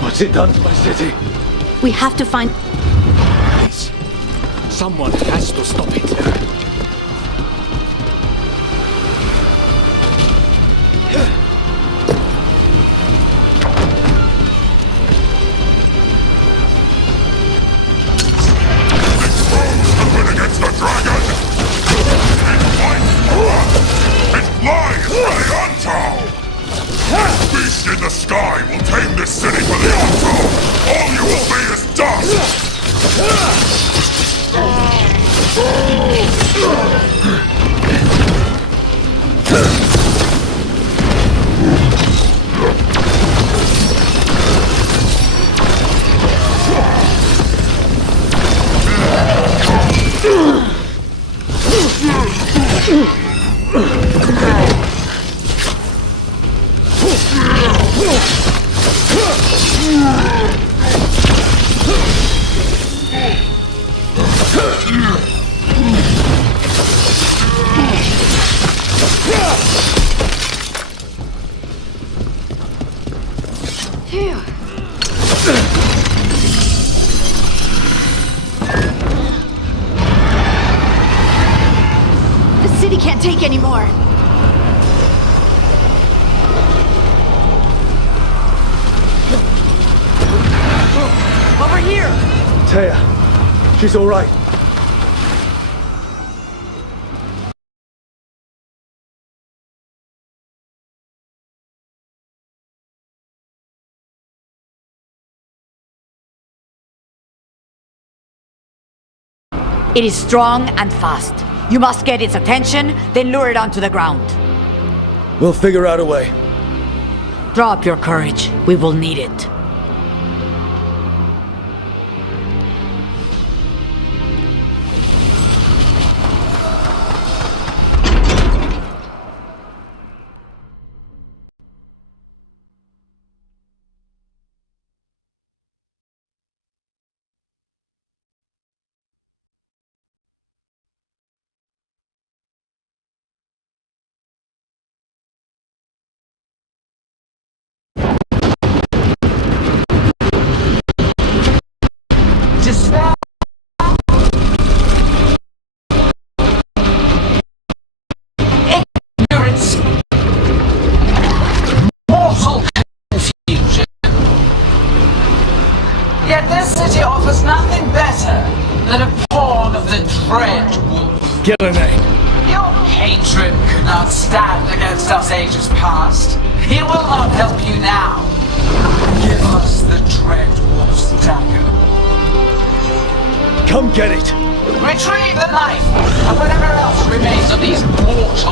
What's it done to my city? We have to find... Please. Someone has to stop it. Against the dragon! It fights for us! It flies for the Untold! This beast in the sky will tame this city for the Untold! All you will be is dust! The city can't take anymore. Over here! Taya, she's all right. It is strong and fast. You must get its attention, then lure it onto the ground. We'll figure out a way. Drop your courage. We will need it. Yet this city offers nothing better than a pawn of the Dread Wolf. Get her name. Your hatred could not stand against us ages past. He will not help you now. Give us the Dread Wolf's dagger. Come get it. Retrieve the knife and whatever else remains of these mortals.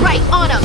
Right on him!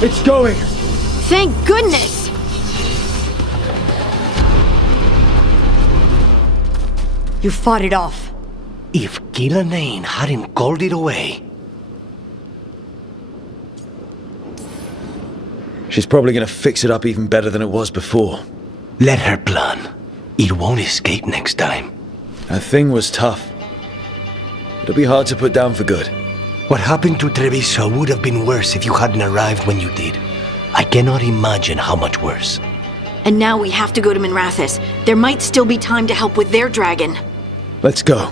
It's going! Thank goodness! You fought it off. If Ghilanane hadn't called it away... She's probably gonna fix it up even better than it was before. Let her plan. It won't escape next time. That thing was tough. It'll be hard to put down for good. What happened to Treviso would have been worse if you hadn't arrived when you did. I cannot imagine how much worse. And now we have to go to Minrathous. There might still be time to help with their dragon. Let's go.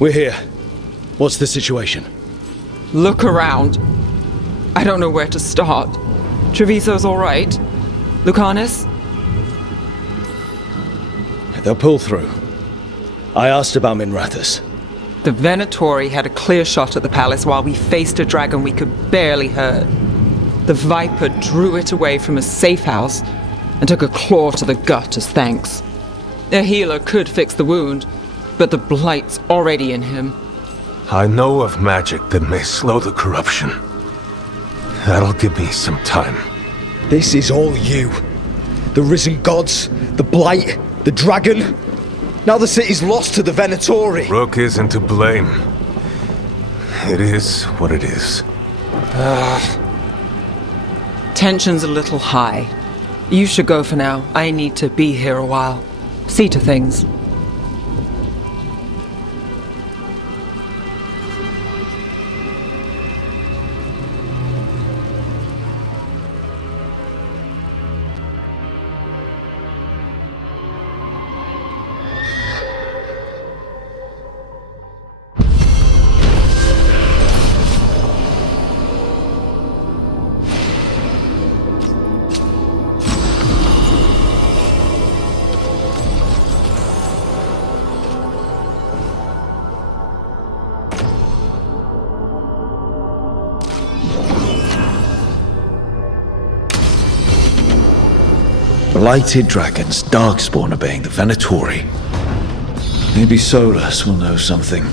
We're here. What's the situation? Look around. I don't know where to start. Treviso's all right. Lucanus? They'll pull through. I asked about Minrathous. The Venatori had a clear shot at the palace while we faced a dragon we could barely hurt. The Viper drew it away from a safe house and took a claw to the gut as thanks. A healer could fix the wound, but the blight's already in him. I know of magic that may slow the corruption. That'll give me some time. This is all you. The risen gods, the blight, the dragon. Now the city's lost to the Venatori. Rook isn't to blame. It is what it is. Tension's a little high. You should go for now. I need to be here a while. See to things. Blighted dragons, darkspawn obeying the Venatori. Maybe Solus will know something.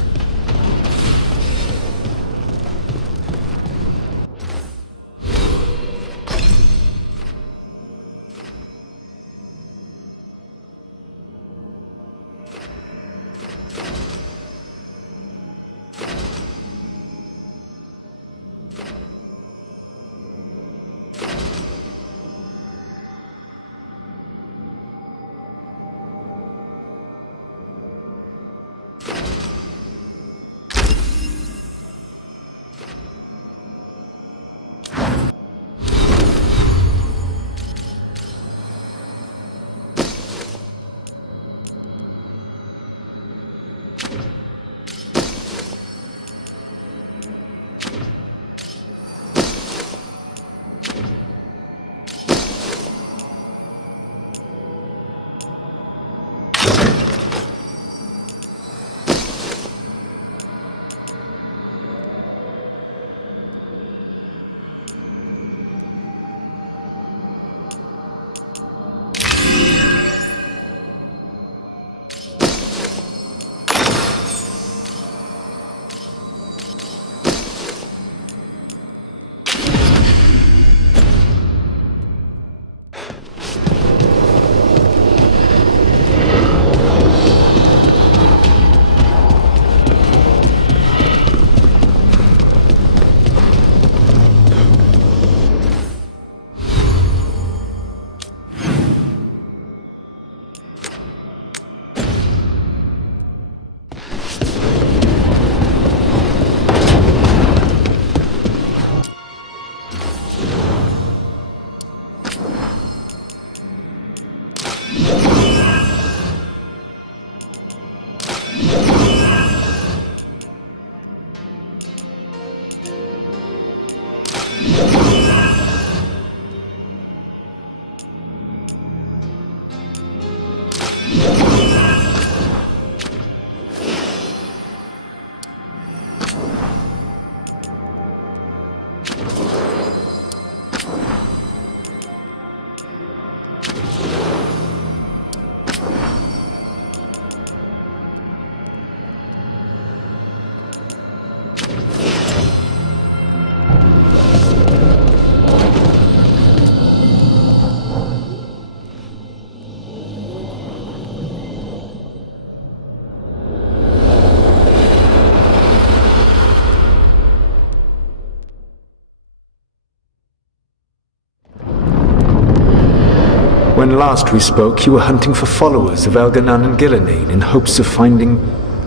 When last we spoke, you were hunting for followers of Elganan and Gillenane in hopes of finding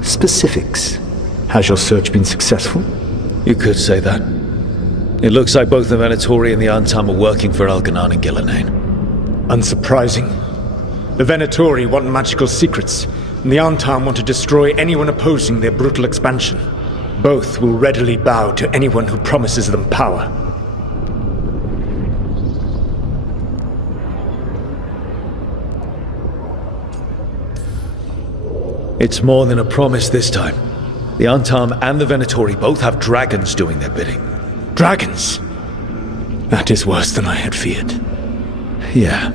specifics. Has your search been successful? You could say that. It looks like both the Venatori and the Antam are working for Elganan and Gillenane. Unsurprising. The Venatori want magical secrets, and the Antam want to destroy anyone opposing their brutal expansion. Both will readily bow to anyone who promises them power. It's more than a promise this time. The Antam and the Venatori both have dragons doing their bidding. Dragons? That is worse than I had feared. Yeah.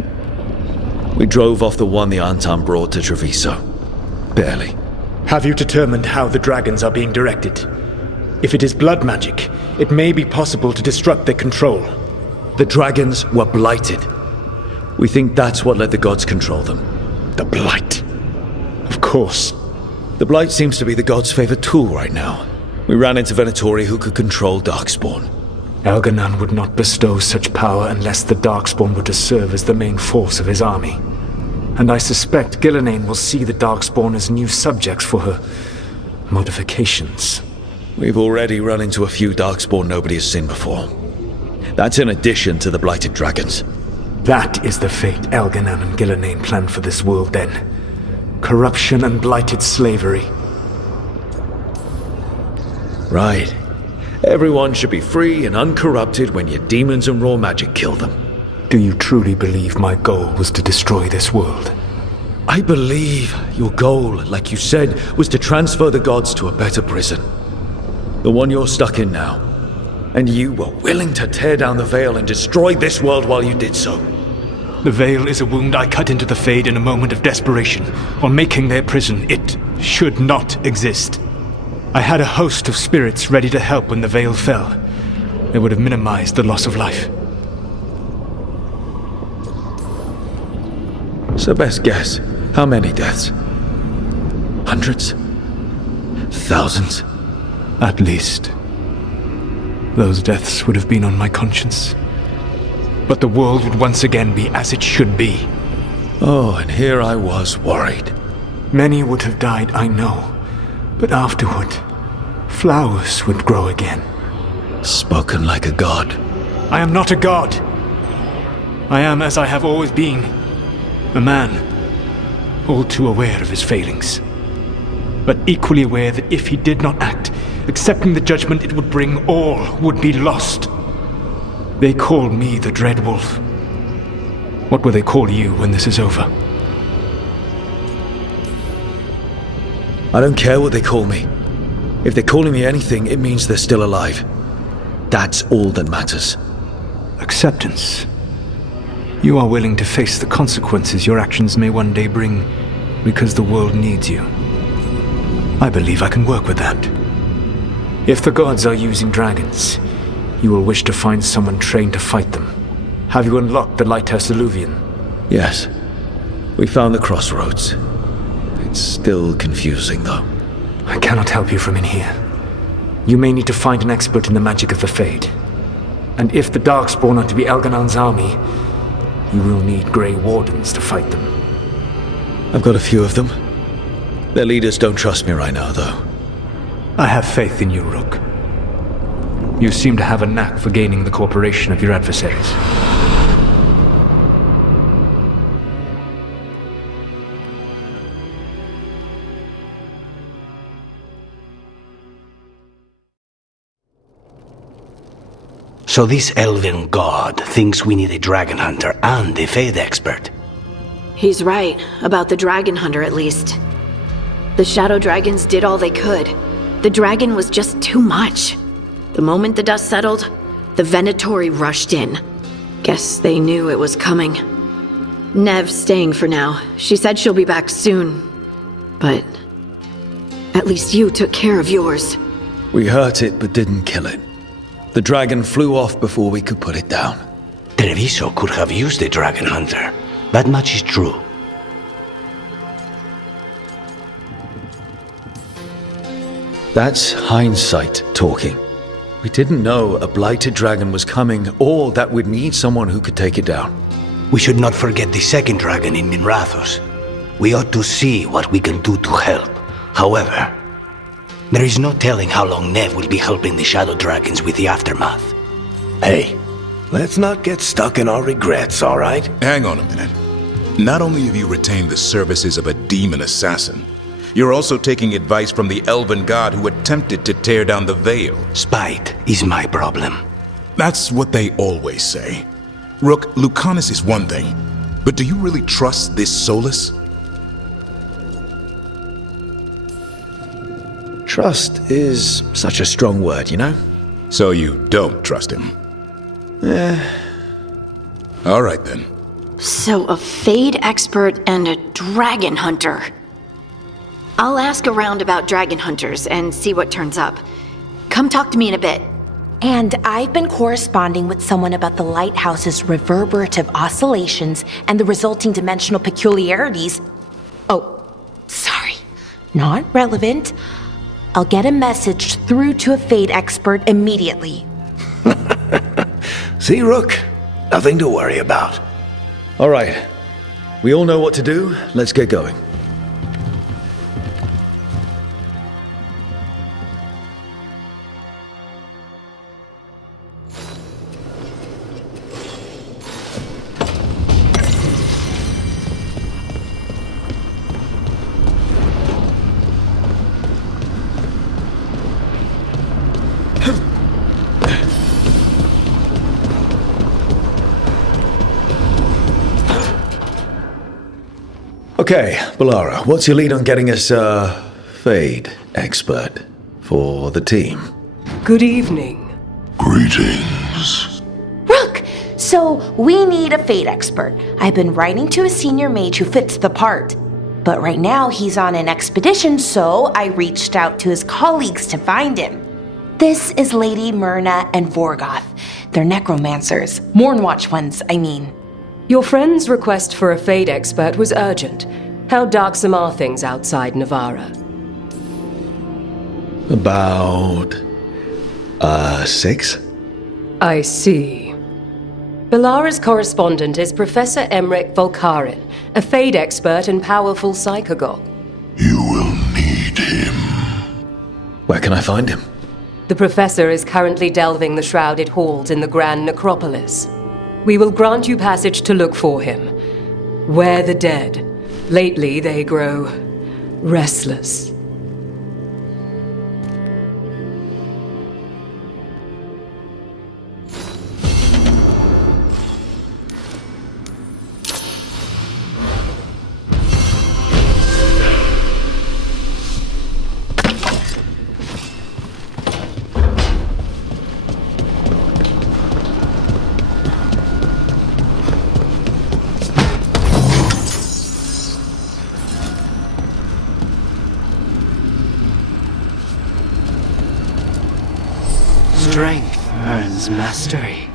We drove off the one the Antam brought to Treviso. Barely. Have you determined how the dragons are being directed? If it is blood magic, it may be possible to disrupt their control. The dragons were blighted. We think that's what let the gods control them. The blight. Of course. The blight seems to be the gods' favorite tool right now. We ran into Venatori who could control Darkspawn. Elganan would not bestow such power unless the Darkspawn were to serve as the main force of his army. And I suspect Gillenane will see the Darkspawn as new subjects for her modifications. We've already run into a few Darkspawn nobody has seen before. That's in addition to the blighted dragons. That is the fate Elganan and Gillenane planned for this world then. Corruption and blighted slavery. Right. Everyone should be free and uncorrupted when your demons and raw magic kill them. Do you truly believe my goal was to destroy this world? I believe your goal, like you said, was to transfer the gods to a better prison. The one you're stuck in now. And you were willing to tear down the veil and destroy this world while you did so. The veil is a wound I cut into the Fade in a moment of desperation, while making their prison. It should not exist. I had a host of spirits ready to help when the veil fell. They would have minimized the loss of life. So best guess, how many deaths? Hundreds? Thousands? At least. Those deaths would have been on my conscience. But the world would once again be as it should be. Oh, and here I was worried. Many would have died, I know. But afterward, flowers would grow again. Spoken like a god. I am not a god. I am as I have always been. A man, all too aware of his failings. But equally aware that if he did not act, accepting the judgment it would bring, all would be lost. They call me the Dread Wolf. What will they call you when this is over? I don't care what they call me. If they're calling me anything, it means they're still alive. That's all that matters. Acceptance. You are willing to face the consequences your actions may one day bring because the world needs you. I believe I can work with that. If the gods are using dragons, you will wish to find someone trained to fight them. Have you unlocked the Lighthouse Illuvian? Yes. We found the crossroads. It's still confusing, though. I cannot help you from in here. You may need to find an expert in the magic of the Fade. And if the Darkspawn are to be Elganan's army, you will need Grey Wardens to fight them. I've got a few of them. Their leaders don't trust me right now, though. I have faith in you, Rook. You seem to have a knack for gaining the cooperation of your adversaries. So this elven god thinks we need a dragon hunter and a Fade expert. He's right, about the dragon hunter at least. The shadow dragons did all they could. The dragon was just too much. The moment the dust settled, the Venatori rushed in. Guess they knew it was coming. Nev's staying for now. She said she'll be back soon. But at least you took care of yours. We hurt it, but didn't kill it. The dragon flew off before we could put it down. Treviso could have used a dragon hunter. That much is true. That's hindsight talking. We didn't know a blighted dragon was coming, or that we'd need someone who could take it down. We should not forget the second dragon in Minrathos. We ought to see what we can do to help. However, there is no telling how long Nev will be helping the Shadow Dragons with the aftermath. Hey, let's not get stuck in our regrets, all right? Hang on a minute. Not only have you retained the services of a demon assassin, you're also taking advice from the elven god who attempted to tear down the veil. Spite is my problem. That's what they always say. Rook, Lucanus is one thing, but do you really trust this Solus? Trust is such a strong word, you know? So you don't trust him? All right then. So a Fade expert and a dragon hunter. I'll ask around about dragon hunters and see what turns up. Come talk to me in a bit. And I've been corresponding with someone about the lighthouse's reverberative oscillations and the resulting dimensional peculiarities. Oh, sorry. Not relevant. I'll get a message through to a Fade expert immediately. See, Rook? Nothing to worry about. All right. We all know what to do. Let's get going. Okay, Balara, what's your lead on getting us a Fade expert for the team? Good evening. Greetings. Rook! So, we need a Fade expert. I've been writing to a senior mage who fits the part. But right now he's on an expedition, so I reached out to his colleagues to find him. This is Lady Myrna and Vorgoth. They're necromancers. Mournwatch ones, I mean. Your friend's request for a Fade expert was urgent. How darksome are things outside Navarra? About... 6? I see. Balara's correspondent is Professor Emmerich Volkarin, a Fade expert and powerful psychagogue. You will need him. Where can I find him? The professor is currently delving the shrouded halls in the Grand Necropolis. We will grant you passage to look for him. Where the dead. Lately they grow restless. Strength earns mastery.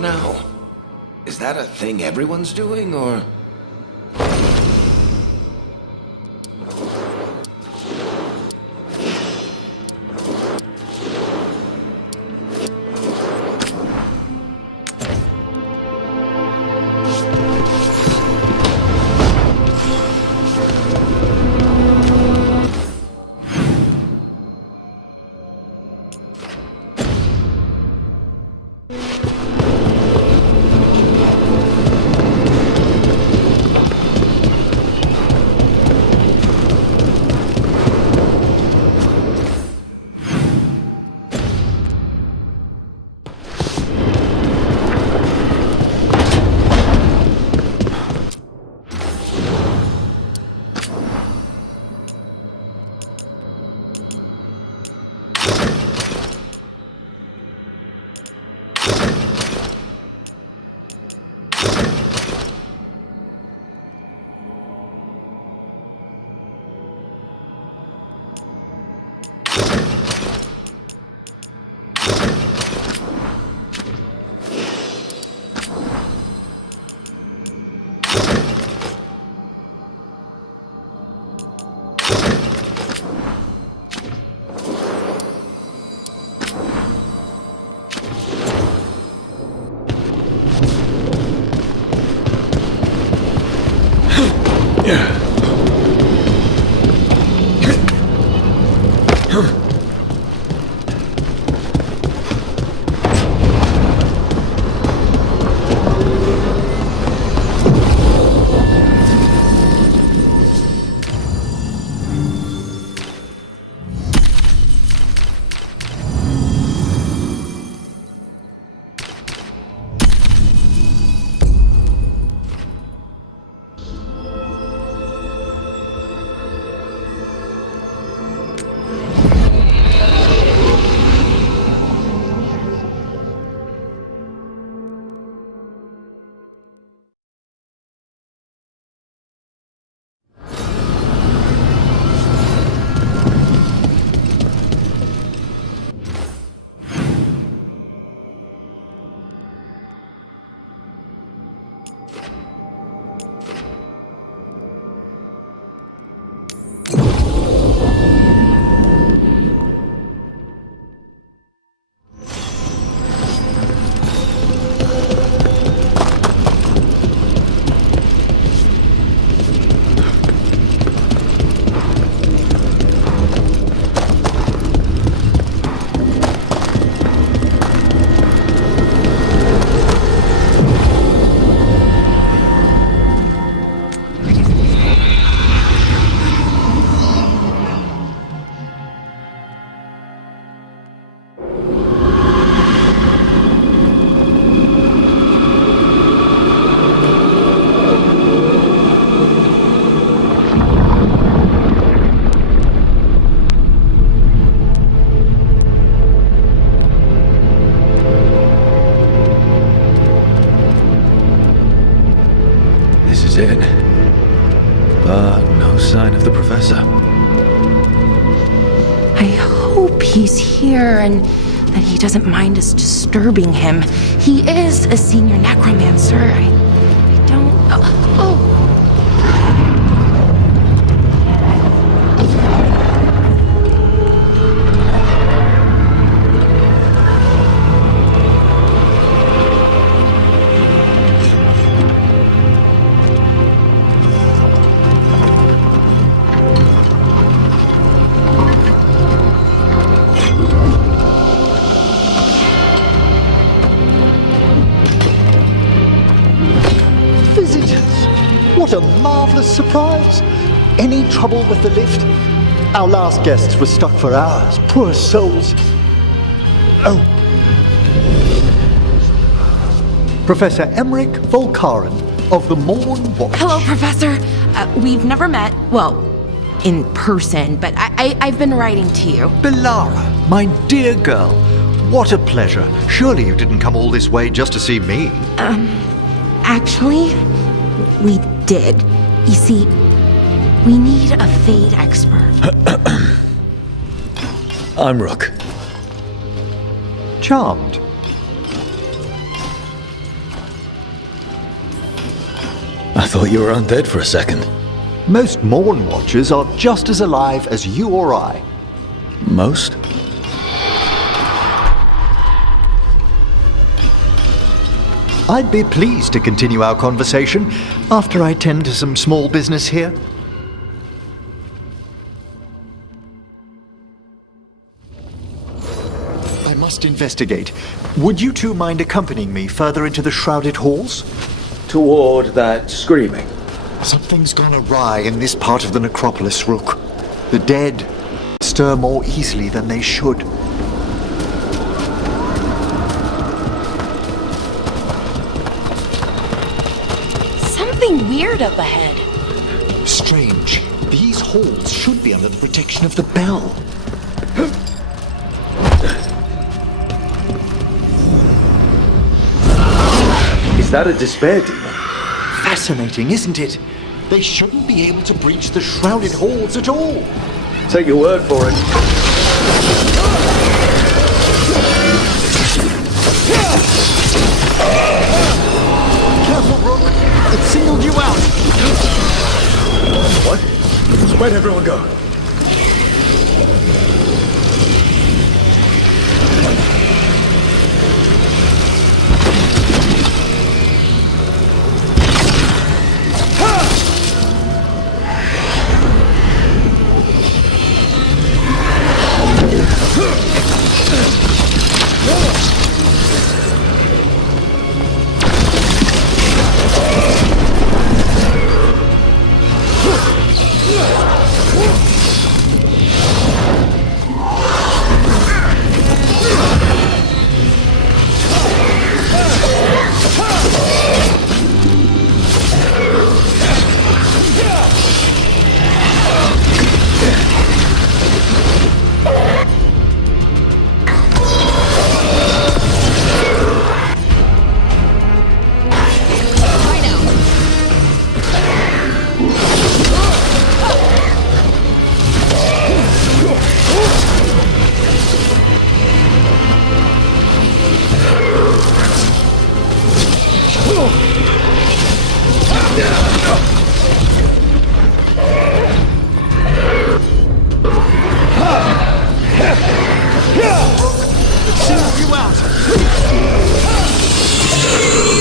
Now, is that a thing everyone's doing, or...? is it. But no sign of the professor. I hope he's here and that he doesn't mind us disturbing him. He is a senior necromancer. I don't... Oh. What a marvelous surprise! Any trouble with the lift? Our last guests were stuck for hours. Poor souls. Oh. Professor Emmerich Volkaren of the Morn Watch. Hello, Professor. We've never met, well, in person, but I've been writing to you. Belara, my dear girl, what a pleasure. Surely you didn't come all this way just to see me. Actually, we did. You see, we need a fate expert. I'm Rook. Charmed. I thought you were undead for a second. Most Morn Watchers are just as alive as you or I. Most? I'd be pleased to continue our conversation after I tend to some small business here. I must first investigate. Would you two mind accompanying me further into the shrouded halls? Toward that screaming. Something's gone awry in this part of the necropolis, Rook. The dead stir more easily than they should. Something weird up ahead. Strange. These halls should be under the protection of the bell. Is that a despair demon? Fascinating, isn't it? They shouldn't be able to breach the shrouded halls at all. Take your word for it. Careful, Rook. It singled you out. What? Where'd everyone go?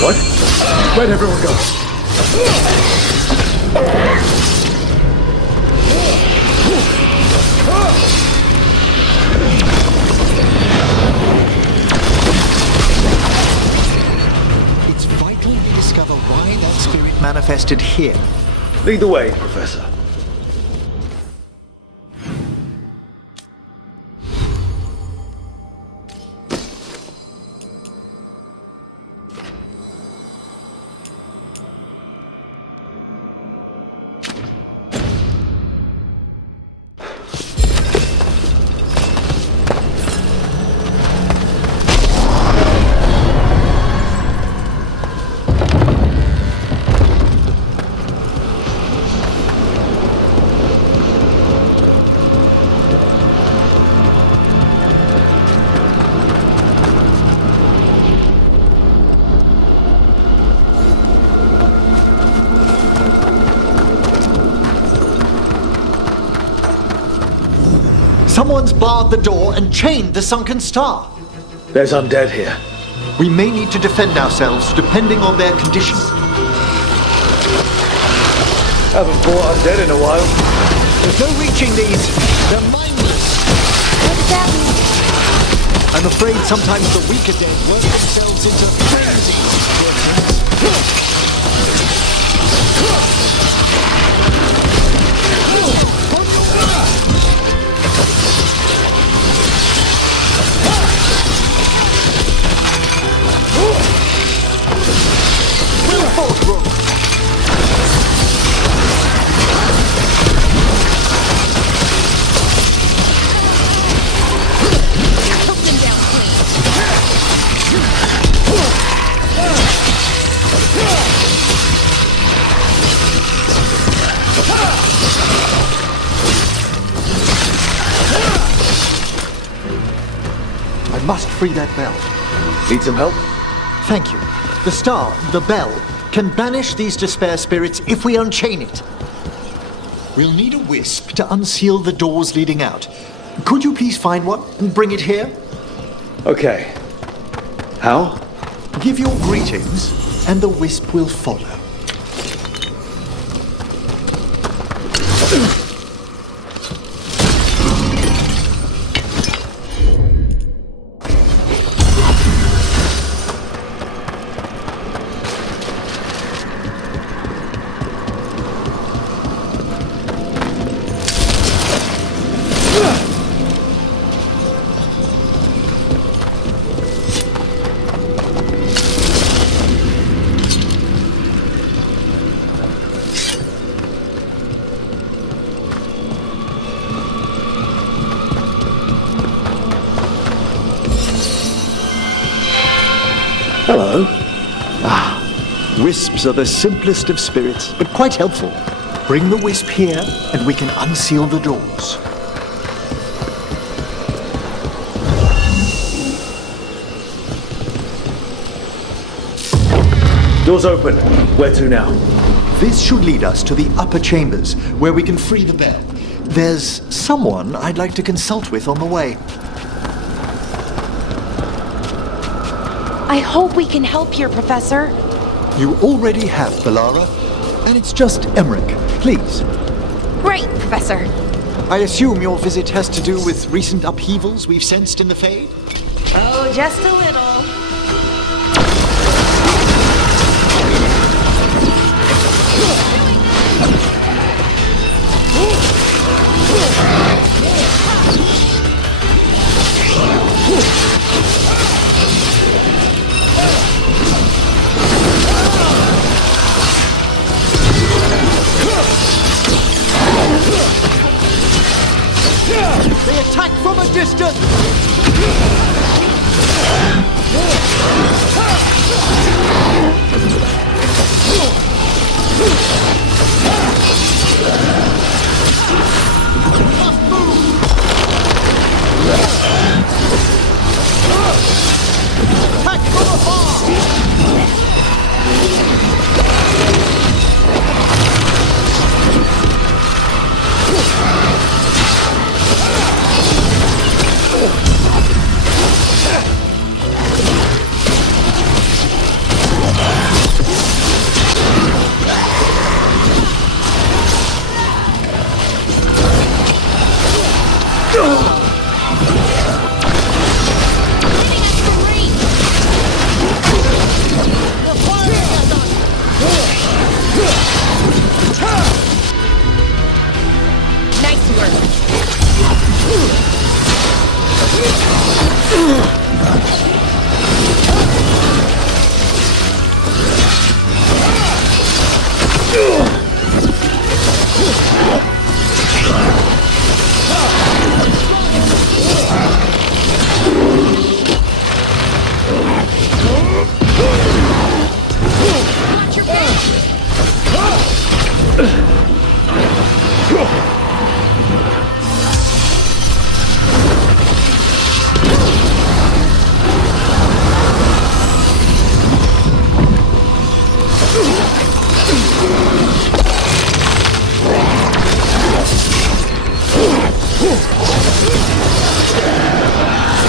What? Where'd everyone go? It's vital we discover why that spirit manifested here. Lead the way, Professor. Someone's barred the door and chained the sunken star. There's undead here. We may need to defend ourselves depending on their condition. Haven't fought undead in a while. There's no reaching these. They're mindless. What does that mean? I'm afraid sometimes the weaker dead work themselves into frenzies. I must free that bell. Need some help? Thank you. The star, the bell, can banish these despair spirits if we unchain it. We'll need a wisp to unseal the doors leading out. Could you please find one and bring it here? Okay. How? Give your greetings, and the wisp will follow. Hello. Wisps are the simplest of spirits, but quite helpful. Bring the wisp here, and we can unseal the doors. Doors open. Where to now? This should lead us to the upper chambers, where we can free the bell. There's someone I'd like to consult with on the way. I hope we can help here, Professor. You already have, Bellara. And it's just Emmerich. Please. Great, Professor. I assume your visit has to do with recent upheavals we've sensed in the Fade? Oh, just a little. They attack from a distance! Attack from afar!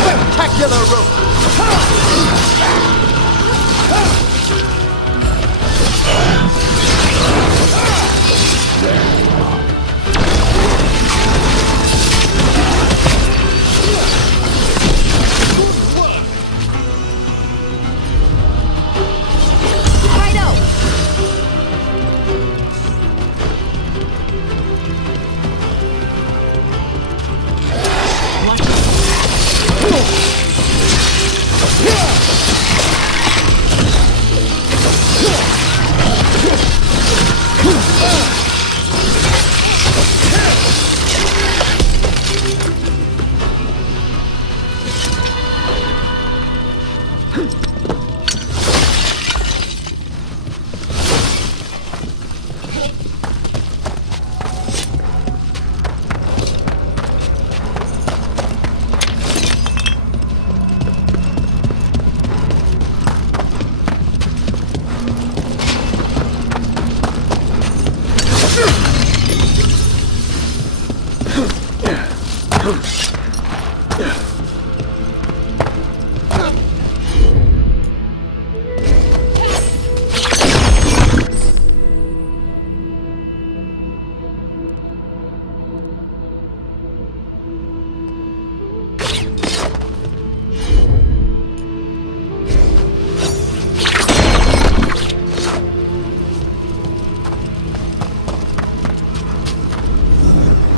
Spectacular rope!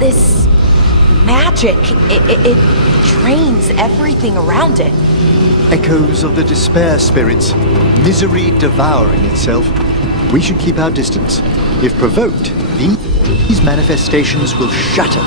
This magic, it drains everything around it. Echoes of the despair spirits, misery devouring itself. We should keep our distance. If provoked, these manifestations will shatter.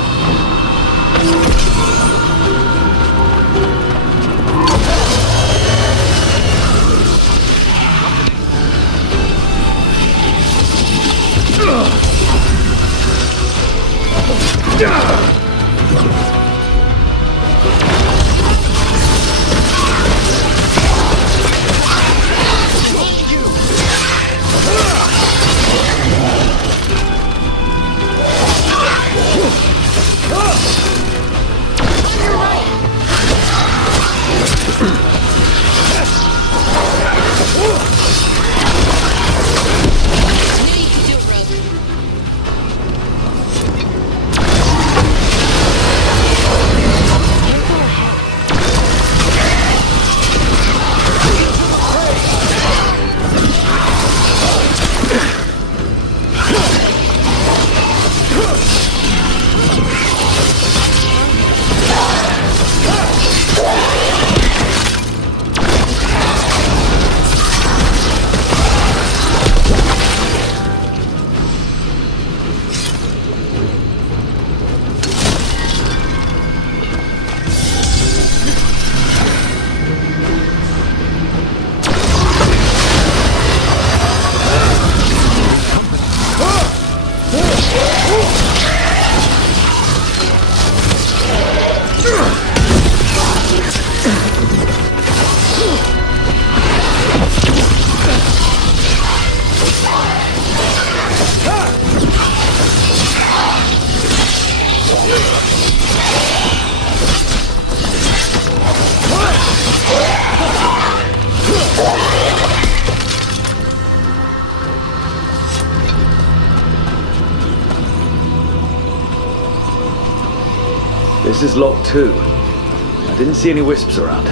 This is locked too. I didn't see any wisps around.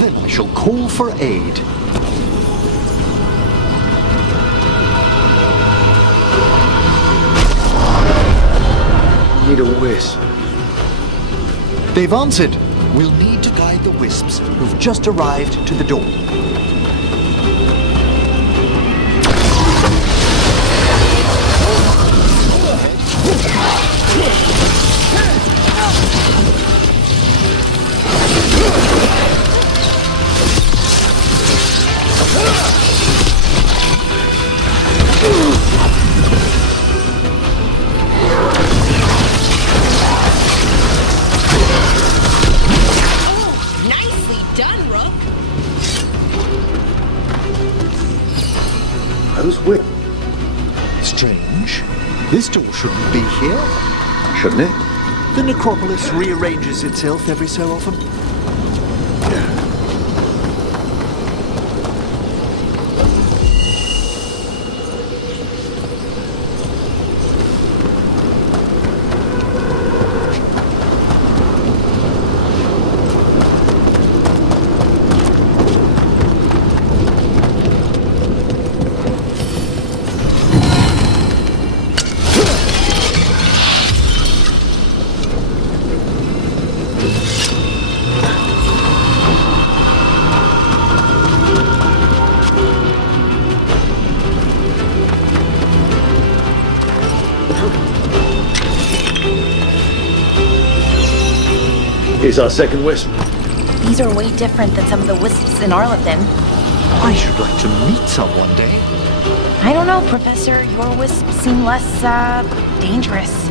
Then I shall call for aid. Need a wisp. They've answered. We'll need to guide the wisps who've just arrived to the door. Strange. This door shouldn't be here. Shouldn't it? The necropolis rearranges itself every so often. Here's our second wisp. These are way different than some of the wisps in Arlington. I should like to meet some one day. I don't know, Professor. Your wisps seem less, dangerous.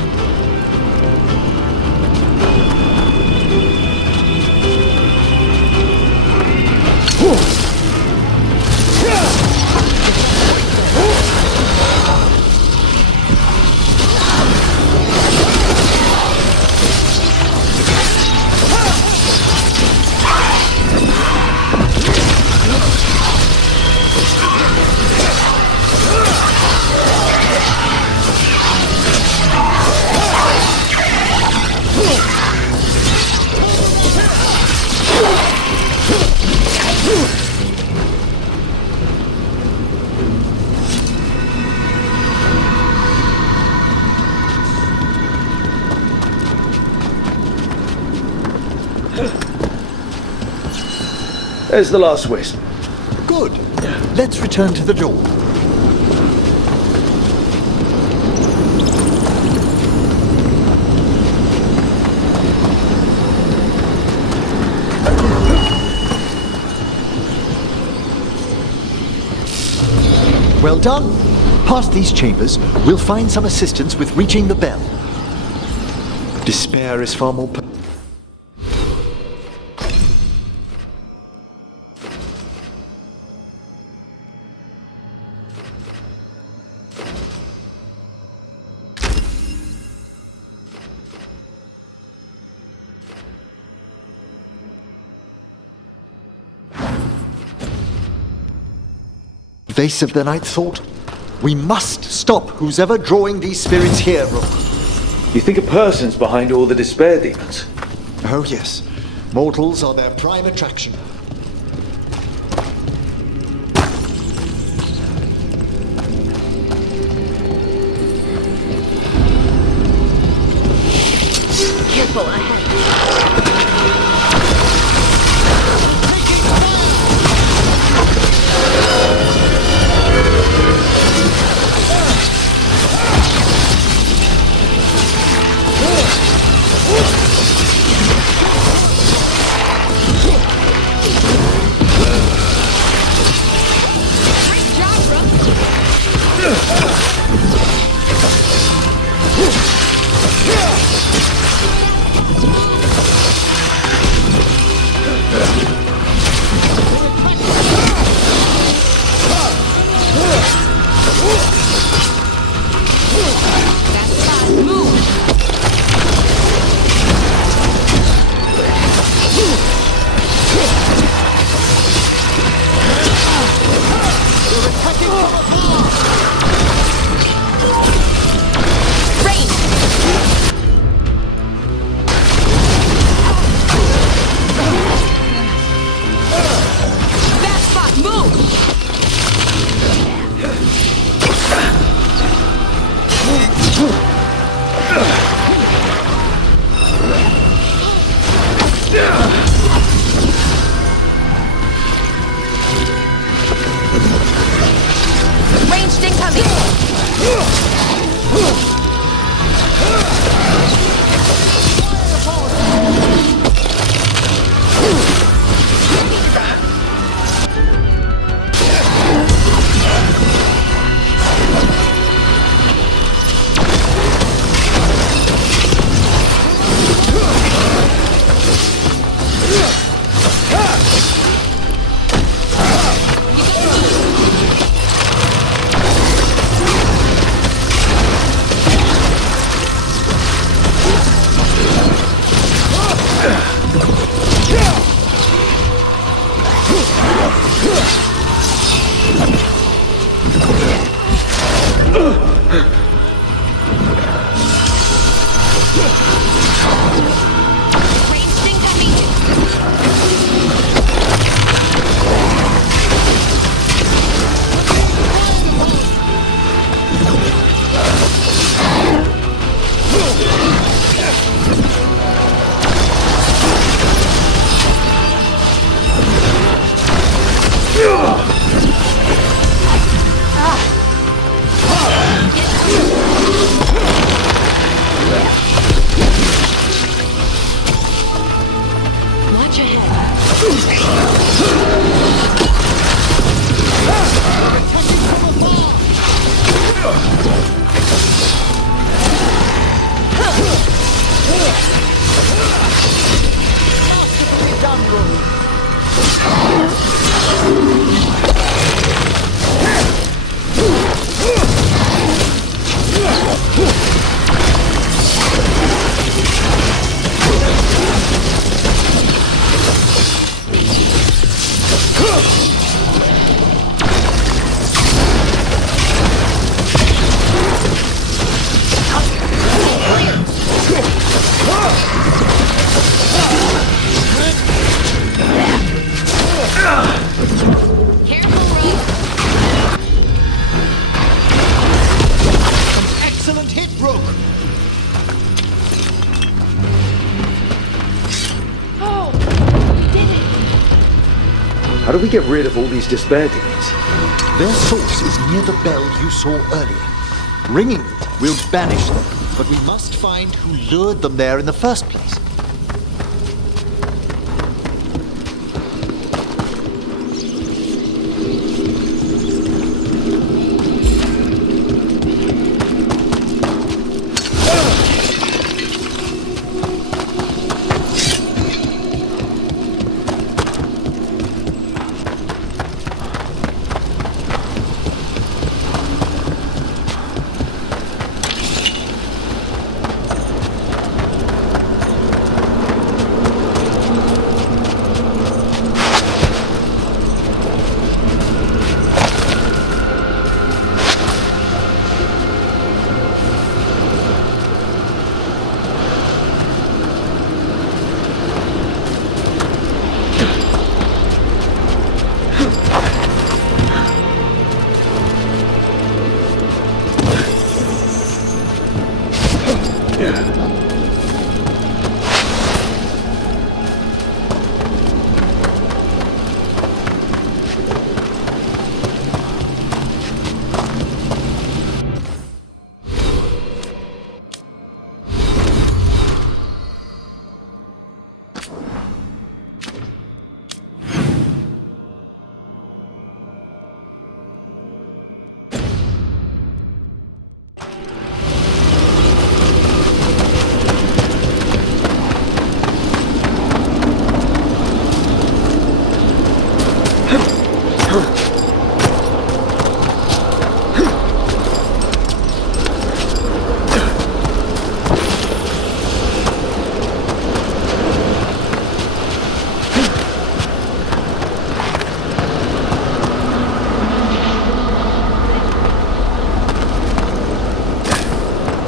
There's the last wisp. Good. Let's return to the door. Well done. Past these chambers, we'll find some assistance with reaching the bell. Despair is far more... Evasive than I'd thought. We must stop who's ever drawing these spirits here, Rook. You think a person's behind all the despair demons? Oh yes. Mortals are their prime attraction. Careful ahead. How do we get rid of all these despair demons? Their source is near the bell you saw earlier. Ringing it will banish them, but we must find who lured them there in the first place.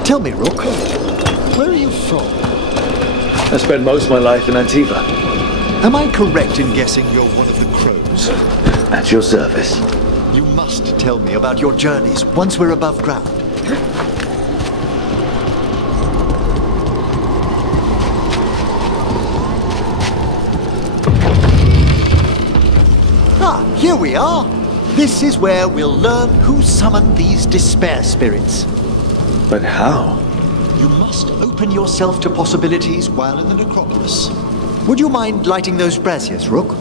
Tell me, Rook, where are you from? I spent most of my life in Antiva. Am I correct in guessing you're one of the crows? At your service. You must tell me about your journeys once we're above ground. Ah, here we are. This is where we'll learn who summoned these despair spirits. But how? You must open yourself to possibilities while in the necropolis. Would you mind lighting those braziers, Rook?